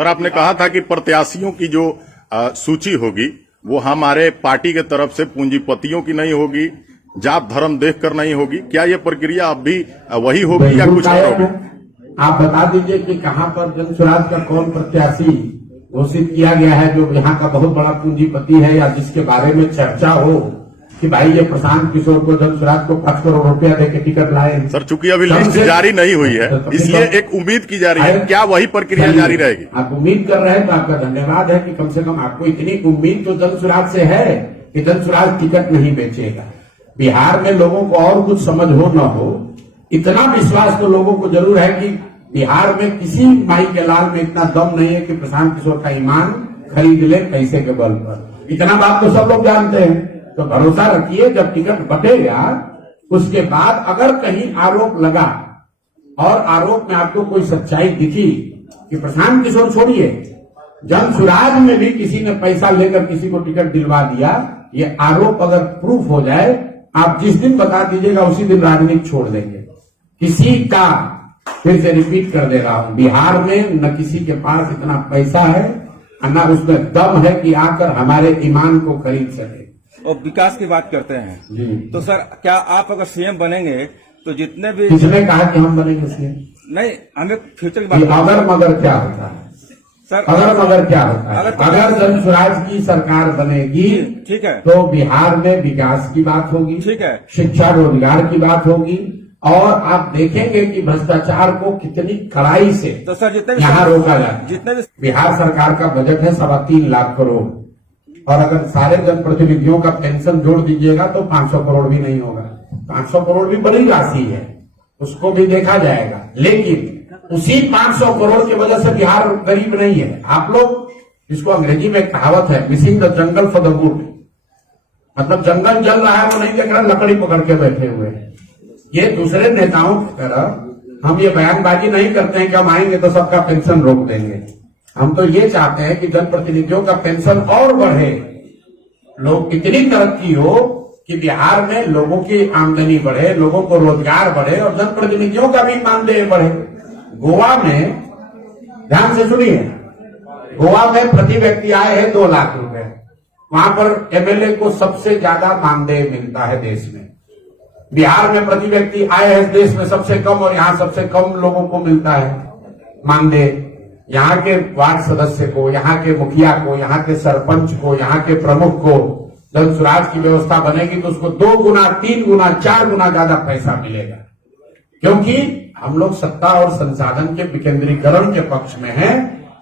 Sir, आपने कहा था कि प्रत्याशियों की जो सूची होगी वो हमारे पार्टी के तरफ से पूंजीपतियों की नहीं होगी, जात धर्म देखकर नहीं होगी। क्या ये प्रक्रिया अब भी वही होगी या कुछ और होगी? आप बता दीजिए कि कहां पर जन स्वराज का कौन प्रत्याशी घोषित किया गया है जो यहाँ का बहुत बड़ा पूंजीपति है या जिसके बारे में चर्चा हो कि भाई ये प्रशांत किशोर को जन स्वराज को 5 करोड़ रुपया देकर टिकट लाए। सर, चूंकि अभी लिस्ट जारी नहीं हुई है इसलिए एक उम्मीद की जा रही है, क्या वही प्रक्रिया जारी रहेगी? आप उम्मीद कर रहे हैं तो आपका धन्यवाद है कि कम से कम आपको इतनी उम्मीद तो जन स्वराज से है कि जन स्वराज टिकट नहीं बेचेगा। बिहार में लोगों को और कुछ समझ हो न हो, इतना विश्वास तो लोगों को जरूर है कि बिहार में किसी माई के लाल में इतना दम नहीं है कि प्रशांत किशोर का ईमान खरीद ले पैसे के बल पर। इतना बात तो सब लोग जानते हैं। तो भरोसा रखिए, जब टिकट बटेगा उसके बाद अगर कहीं आरोप लगा और आरोप में आपको कोई सच्चाई दिखी कि प्रशांत किशोर छोड़िए, जन स्वराज में भी किसी ने पैसा लेकर किसी को टिकट दिलवा दिया, ये आरोप अगर प्रूफ हो जाए, आप जिस दिन बता दीजिएगा उसी दिन राजनीति छोड़ देंगे। किसी का, फिर से रिपीट कर दे रहा हूं, बिहार में न किसी के पास इतना पैसा है न उसमें दम है कि आकर हमारे ईमान को खरीद सके। और विकास की बात करते हैं तो सर, क्या आप अगर सीएम बनेंगे तो जितने भी, किसने कहा कि हम बनेंगे सीएम? नहीं, हमें फ्यूचर की बात, अगर मगर क्या होता है सर? अगर मगर क्या होता है? अगर जन स्वराज की सरकार बनेगी, ठीक है, तो बिहार में विकास की बात होगी, ठीक है, शिक्षा रोजगार की बात होगी और आप देखेंगे कि भ्रष्टाचार को कितनी कड़ाई से तो सर जितने यहाँ रोका जाए। जितने भी बिहार सरकार का बजट है 3.25 लाख करोड़ और अगर सारे जनप्रतिनिधियों का पेंशन जोड़ दीजिएगा तो 500 करोड़ भी नहीं होगा। 500 करोड़ भी बड़ी राशि है, उसको भी देखा जाएगा, लेकिन उसी 500 करोड़ की वजह से बिहार गरीब नहीं है। आप लोग, इसको अंग्रेजी में एक कहावत है, missing the jungle for the wood, मतलब जंगल जल रहा है वो नहीं देख रहा, लकड़ी पकड़ के बैठे हुए हैं। ये दूसरे नेताओं की तरह हम ये बयानबाजी नहीं करते हैं कि हम आएंगे तो सबका पेंशन रोक देंगे। हम तो ये चाहते हैं कि जनप्रतिनिधियों का पेंशन और बढ़े, लोग इतनी तरक्की हो कि बिहार में लोगों की आमदनी बढ़े, लोगों को रोजगार बढ़े और जनप्रतिनिधियों का भी मानदेय बढ़े। गोवा में, ध्यान से सुनिए, गोवा में प्रति व्यक्ति आय है 2 लाख रुपए। वहां पर एमएलए को सबसे ज्यादा मानदेय मिलता है देश में। बिहार में प्रति व्यक्ति आय है देश में सबसे कम और यहाँ सबसे कम लोगों को मिलता है मानदेय। यहाँ के वार्ड सदस्य को, यहाँ के मुखिया को, यहाँ के सरपंच को, यहाँ के प्रमुख को जन स्वराज की व्यवस्था बनेगी तो उसको 2 गुना, 3 गुना, 4 गुना ज्यादा पैसा मिलेगा, क्योंकि हम लोग सत्ता और संसाधन के विकेंद्रीकरण के पक्ष में हैं